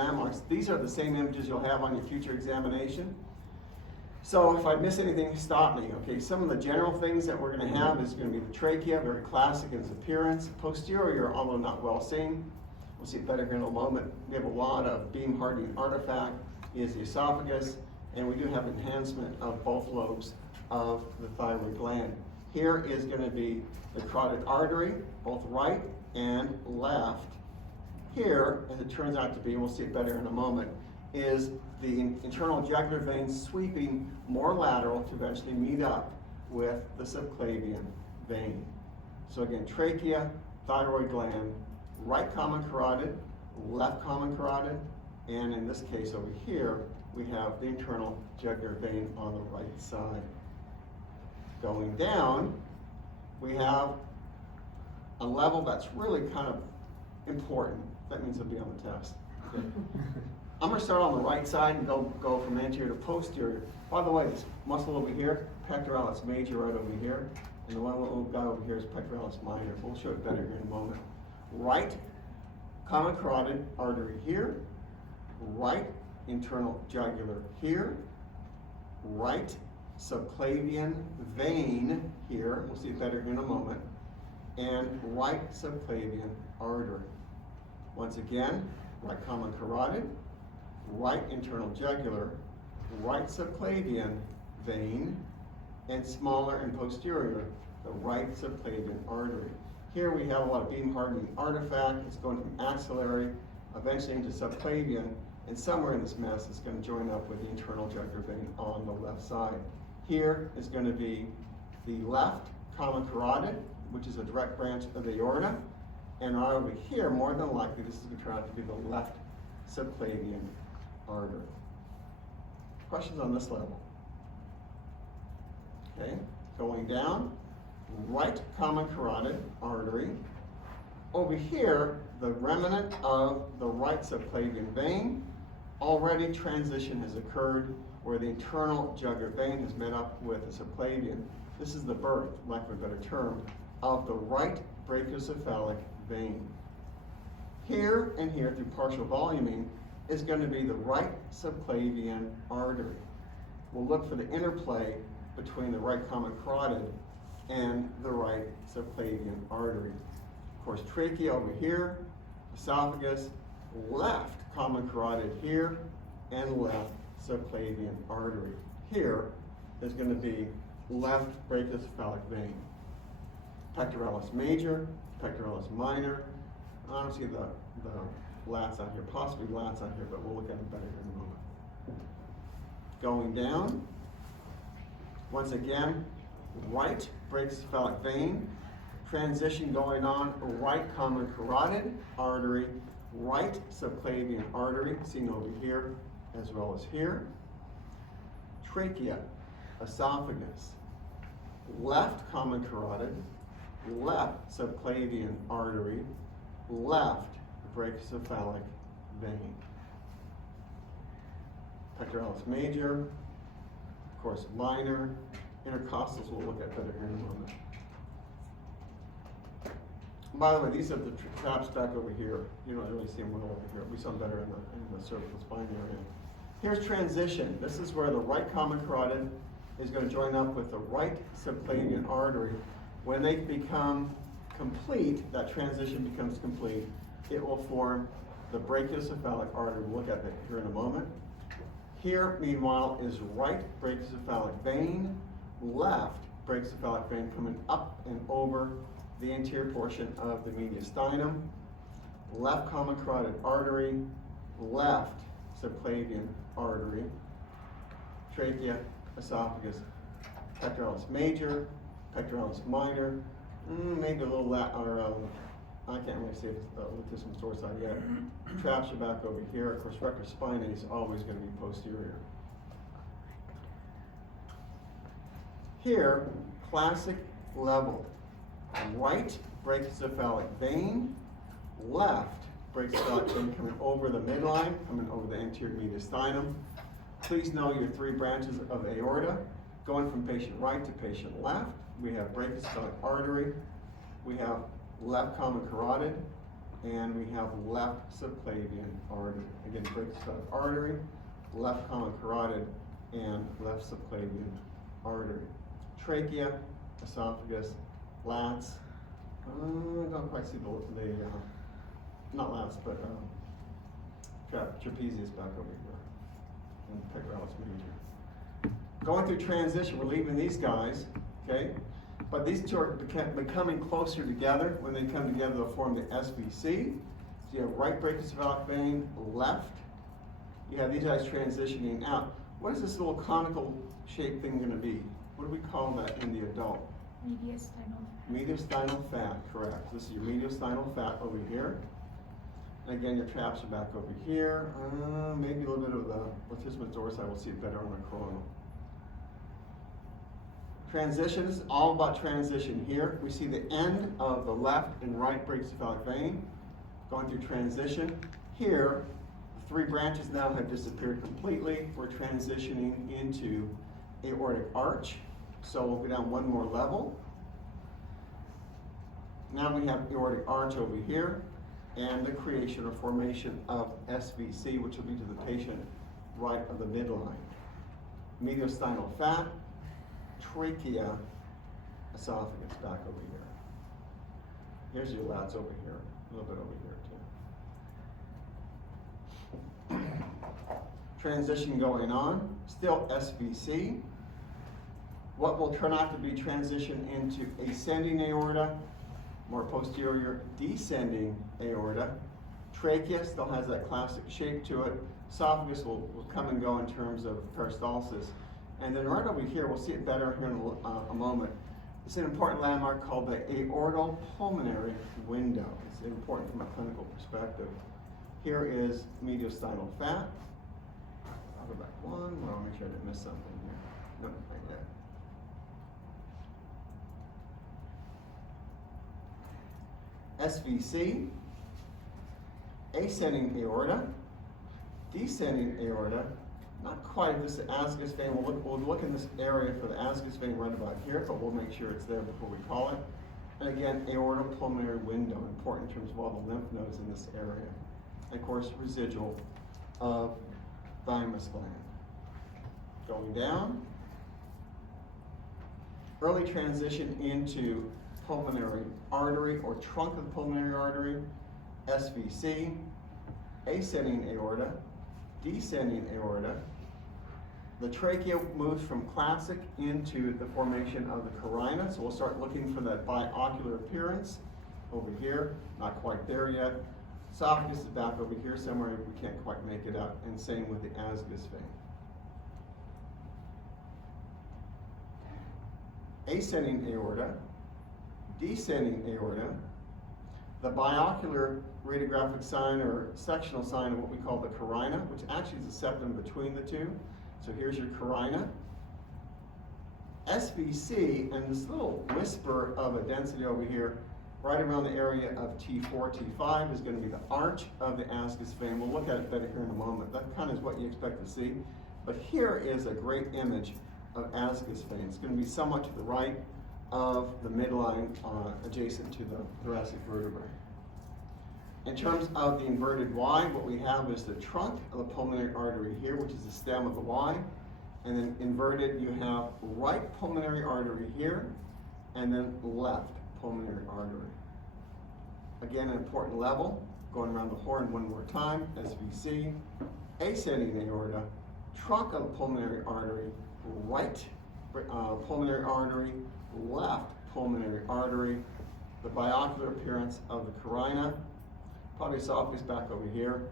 landmarks. These are the same images you'll have on your future examination. So if I miss anything, stop me. Okay, some of the general things that we're going to have is going to be the trachea, very classic in its appearance. Posterior, although not well seen. We'll see it better here in a moment. We have a lot of beam hardening artifact, is the esophagus, and we do have enhancement of both lobes of the thyroid gland. Here is going to be the carotid artery, both right and left. Here, as it turns out to be, and we'll see it better in a moment, is the internal jugular vein sweeping more lateral to eventually meet up with the subclavian vein. So again, trachea, thyroid gland, right common carotid, left common carotid, and in this case over here, we have the internal jugular vein on the right side. Going down, we have a level that's really kind of important. That means it'll be on the test. Okay. I'm going to start on the right side and go from anterior to posterior. By the way, this muscle over here, pectoralis major right over here, and the one little guy over here is pectoralis minor. We'll show it better here in a moment. Right common carotid artery here, right internal jugular here, right subclavian vein here, we'll see it better here in a moment, and right subclavian artery. Once again, right common carotid, right internal jugular, right subclavian vein, and smaller and posterior, the right subclavian artery. Here we have a lot of beam hardening artifact. It's going from axillary, eventually into subclavian, and somewhere in this mess it's going to join up with the internal jugular vein on the left side. Here is going to be the left common carotid, which is a direct branch of the aorta, and right over here, more than likely, this is going to turn out to be the left subclavian artery. Questions on this level? Okay, going down, right common carotid artery. Over here, the remnant of the right subclavian vein. Already transition has occurred where the internal jugular vein has met up with the subclavian. This is the birth, lack of a better term, of the right brachiocephalic vein. Here and here, through partial voluming, is going to be the right subclavian artery. We'll look for the interplay between the right common carotid and the right subclavian artery. Of course, trachea over here, esophagus, left common carotid here, and left subclavian artery. Here is going to be left brachiocephalic vein. Pectoralis major, pectoralis minor. I don't see the lats out here, possibly lats out here, but we'll look at it better in a moment. Going down, once again, right brachiocephalic vein, transition going on, right common carotid artery, right subclavian artery, seen over here as well as here. Trachea, esophagus, left common carotid, left subclavian artery, left brachiocephalic vein. Pectoralis major, of course minor, intercostals we'll look at better here in a moment. By the way, these are the traps back over here. You don't really see them well over here. We saw them better in the cervical spine area. Here's transition. This is where the right common carotid is going to join up with the right subclavian artery. When they become complete, that transition becomes complete, it will form the brachiocephalic artery. We'll look at that here in a moment. Here, meanwhile, is right brachiocephalic vein, left brachiocephalic vein coming up and over the anterior portion of the mediastinum, left common carotid artery, left subclavian artery, trachea, esophagus, pectoralis major, pectoralis minor, maybe a little I can't really see it with this one's dorsal yet. Traps are back over here. Of course, rectus spinae is always going to be posterior. Here, classic level. Right brachiocephalic vein, left brachiocephalic vein coming over the midline, coming over the anterior mediastinum. Please know your three branches of aorta. Going from patient right to patient left, we have brachiocephalic artery, we have left common carotid, and we have left subclavian artery. Again, brachiocephalic artery, left common carotid, and left subclavian artery. Trachea, esophagus, lats. Don't quite see the not lats, but trapezius back over here, and pectoralis major. Going through transition, we're leaving these guys, okay? But these two are becoming closer together. When they come together, they'll form the SVC. So you have right brachiocephalic vein, left. You have these guys transitioning out. What is this little conical shaped thing going to be? What do we call that in the adult? Mediastinal fat. Mediastinal fat, correct. This is your mediastinal fat over here. And again, your traps are back over here. Maybe a little bit of the latissimus dorsi. We'll see it better on the coronal. Transition is all about transition here. We see the end of the left and right brachiocephalic vein going through transition. Here, the three branches now have disappeared completely. We're transitioning into aortic arch. So we'll go down one more level. Now we have aortic arch over here and the creation or formation of SVC, which will be to the patient right of the midline. Mediastinal fat, trachea, esophagus back over here. Here's your lats over here, a little bit over here too. Transition going on, still SVC. What will turn out to be transition into ascending aorta, more posterior descending aorta. Trachea still has that classic shape to it. Esophagus will come and go in terms of peristalsis. And then right over here, we'll see it better here in a moment. It's an important landmark called the aortal pulmonary window. It's important from a clinical perspective. Here is mediastinal fat. I'll go back one. I want to make sure I didn't miss something here. Nope, right there. SVC, ascending aorta, descending aorta, not quite this ascus vein. We'll look in this area for the ascus vein right about here, but we'll make sure it's there before we call it. And again, aortal pulmonary window, important in terms of all the lymph nodes in this area. And of course, residual of thymus gland. Going down, early transition into pulmonary artery or trunk of the pulmonary artery, SVC, ascending aorta, descending aorta. The trachea moves from classic into the formation of the carina, so we'll start looking for that biocular appearance over here, not quite there yet. Esophagus is back over here somewhere, we can't quite make it out, and same with the ascus vein. Ascending aorta, descending aorta, the biocular radiographic sign or sectional sign of what we call the carina, which actually is a septum between the two. So here's your carina. SVC, and this little whisper of a density over here, right around the area of T4, T5 is going to be the arch of the ascus vein. We'll look at it better here in a moment. That kind of is what you expect to see. But here is a great image of ascus vein. It's going to be somewhat to the right of the midline adjacent to the thoracic vertebrae. In terms of the inverted Y, what we have is the trunk of the pulmonary artery here, which is the stem of the Y. And then inverted, you have right pulmonary artery here, and then left pulmonary artery. Again, an important level, going around the horn one more time, SVC, ascending aorta, trunk of the pulmonary artery, right pulmonary artery, left pulmonary artery, the biocular appearance of the carina, probably esophagus back over here,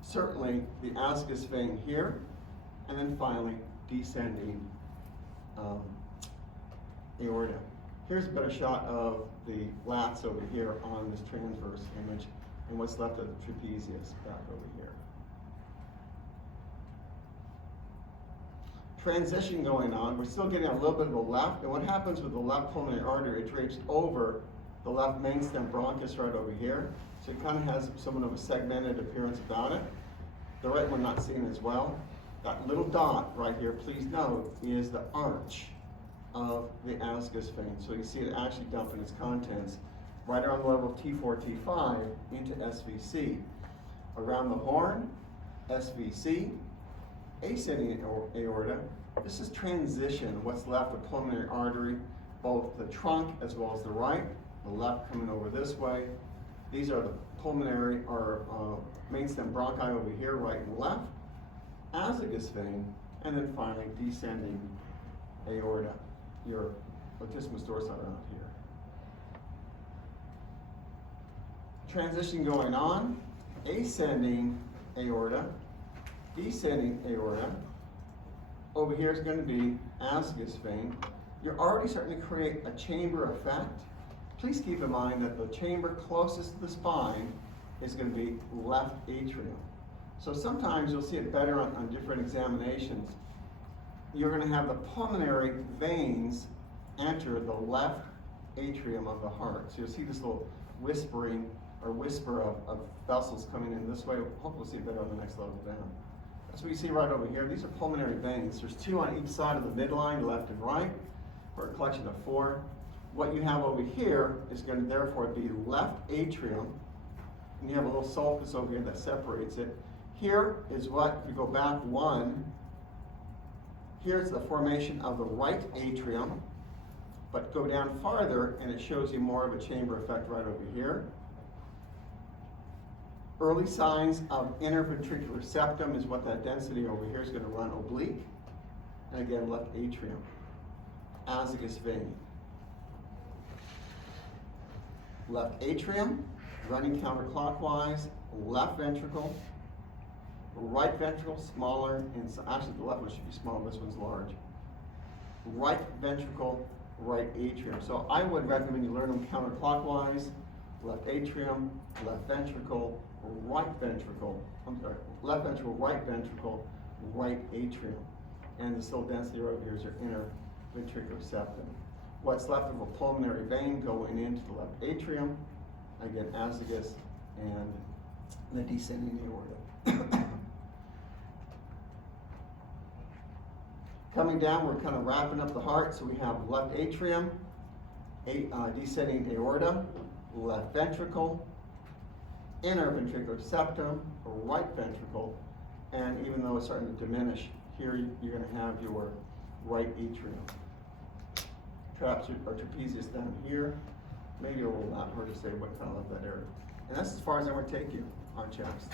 certainly the ascus vein here, and then finally descending aorta. Here's a better shot of the lats over here on this transverse image and what's left of the trapezius back over here. Transition going on. We're still getting a little bit of a left, and what happens with the left pulmonary artery, it drapes over the left main stem bronchus right over here, so it kind of has somewhat of a segmented appearance about it. The right one not seen as well. That little dot right here, please note, is the arch of the ascus vein. So you see it actually dumping its contents right around the level of T4, T5 into SVC. Around the horn, SVC, ascending aorta. This is transition, what's left of pulmonary artery, both the trunk as well as the right, the left coming over this way. These are the pulmonary or main stem bronchi over here, right and left, azygos vein, and then finally descending aorta, your latissimus dorsi around here. Transition going on, ascending aorta, descending aorta. Over here is going to be azygos vein. You're already starting to create a chamber effect. Please keep in mind that the chamber closest to the spine is going to be left atrium. So sometimes you'll see it better on different examinations. You're going to have the pulmonary veins enter the left atrium of the heart. So you'll see this little whispering or whisper of vessels coming in this way. Hopefully we'll see it better on the next level down. That's what you see right over here. These are pulmonary veins. There's two on each side of the midline, left and right, for a collection of 4. What you have over here is going to therefore be left atrium, and you have a little sulcus over here that separates it. Here is what, if you go back 1, here's the formation of the right atrium, but go down farther and it shows you more of a chamber effect right over here. Early signs of interventricular septum is what that density over here is going to run oblique. And again, left atrium, azygos vein. Left atrium, running counterclockwise, left ventricle, right ventricle, smaller, and actually the left one should be small, this one's large. Right ventricle, right atrium. So I would recommend you learn them counterclockwise, left atrium, left ventricle, right ventricle, left ventricle, right atrium. And the still density right here is your interventricular septum. What's left of a pulmonary vein going into the left atrium, again, azygos and the descending aorta. Coming down, we're kind of wrapping up the heart, so we have left atrium, descending aorta, left ventricle, interventricular septum, right ventricle, and even though it's starting to diminish, here you're going to have your right atrium. Trapezius down here, maybe a little not hard to say what kind of that area. And that's as far as I'm going to take you on chest.